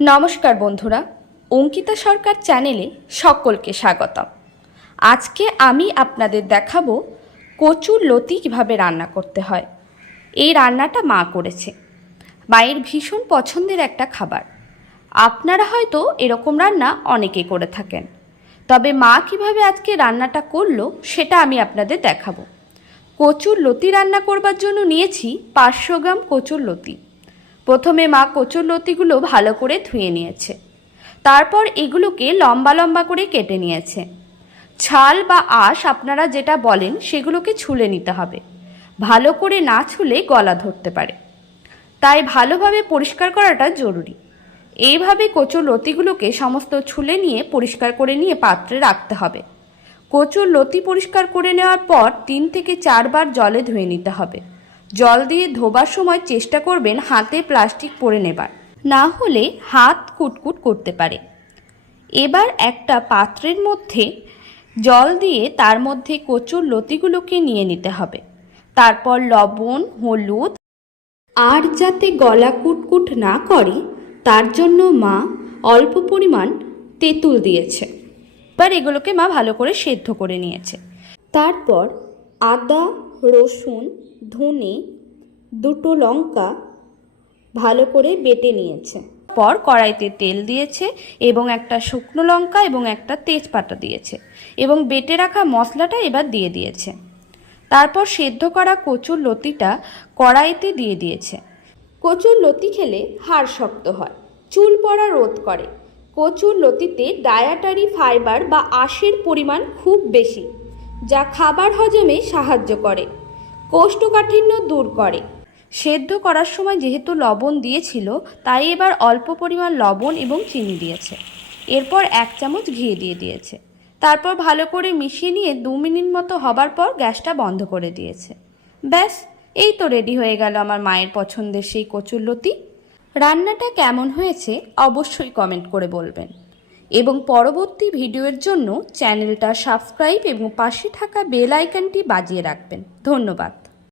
নমস্কার বন্ধুরা, অঙ্কিতা সরকার চ্যানেলে সকলকে স্বাগতম। আজকে আমি আপনাদের দেখাবো কচুর লতি কীভাবে রান্না করতে হয়। এই রান্নাটা মা করেছে। মায়ের ভীষণ পছন্দের একটা খাবার। আপনারা হয়তো এরকম রান্না অনেকে করে থাকেন। তবে মা কীভাবে আজকে রান্নাটা করল সেটা আমি আপনাদের দেখাবো। কচুর লতি রান্না করবার জন্য নিয়েছি পাঁচশো গ্রাম কচুর লতি। প্রথমে মা কচুর লতিগুলো ভালো করে ধুয়ে নিয়েছে। তারপর এগুলোকে লম্বা লম্বা করে কেটে নিয়েছে। ছাল বা আঁশ আপনারা যেটা বলেন সেগুলোকে ছুলে নিতে হবে। ভালো করে না ছুলে গলা ধরতে পারে। তাই ভালোভাবে পরিষ্কার করাটা জরুরি। এইভাবে কচুর লতিগুলোকে সমস্ত ছুলে নিয়ে পরিষ্কার করে নিয়ে পাত্রে রাখতে হবে। কচুর লতি পরিষ্কার করে নেওয়ার পর তিন থেকে চারবার জলে ধুয়ে নিতে হবে। জল দিয়ে ধোবার সময় চেষ্টা করবেন হাতে প্লাস্টিক পরে নেবার। না হলে হাত কুটকুট করতে পারে। এবার একটা পাত্রের মধ্যে জল দিয়ে তার মধ্যে কচুর লতিগুলোকে নিয়ে নিতে হবে। তারপর লবণ, হলুদ আর যাতে গলা কুটকুট না করে, তার জন্য মা অল্প পরিমাণ তেঁতুল দিয়েছে। এবার এগুলোকে মা ভালো করে সেদ্ধ করে নিয়েছে। তারপর আদা রসুন ধনে দুটো লঙ্কা ভালো করে বেটে নিয়েছে। পর কড়াইতে তেল দিয়েছে এবং একটা শুকনো লঙ্কা এবং একটা তেজপাতা দিয়েছে এবং বেটে রাখা মশলাটা এবার দিয়ে দিয়েছে। তারপর সেদ্ধ করা কচুর লতিটা কড়াইতে দিয়ে দিয়েছে। কচুর লতি খেলে হাড় শক্ত হয় চুল পড়া রোধ করে। কচুর লতিতে ডায়াটারি ফাইবার বা আঁশের পরিমাণ খুব বেশি। যা খাবার হজমে সাহায্য করে, কোষ্ঠকাঠিন্য দূর করে। সেদ্ধ করার সময় যেহেতু লবণ দিয়েছিল, তাই এবার অল্প পরিমাণ লবণ এবং চিনি দিয়েছে। এরপর এক চামচ ঘি দিয়ে দিয়েছে। তারপর ভালো করে মিশিয়ে নিয়ে দু মিনিট মতো হবার পর গ্যাসটা বন্ধ করে দিয়েছে। ব্যাস, এই তো রেডি হয়ে গেল আমার মায়ের পছন্দের সেই কচুরলতি রান্নাটা কেমন হয়েছে অবশ্যই কমেন্ট করে বলবেন। এবং পরবর্তী ভিডিওর জন্য চ্যানেলটা সাবস্ক্রাইব এবং পাশে থাকা বেল আইকনটি বাজিয়ে রাখবেন। ধন্যবাদ।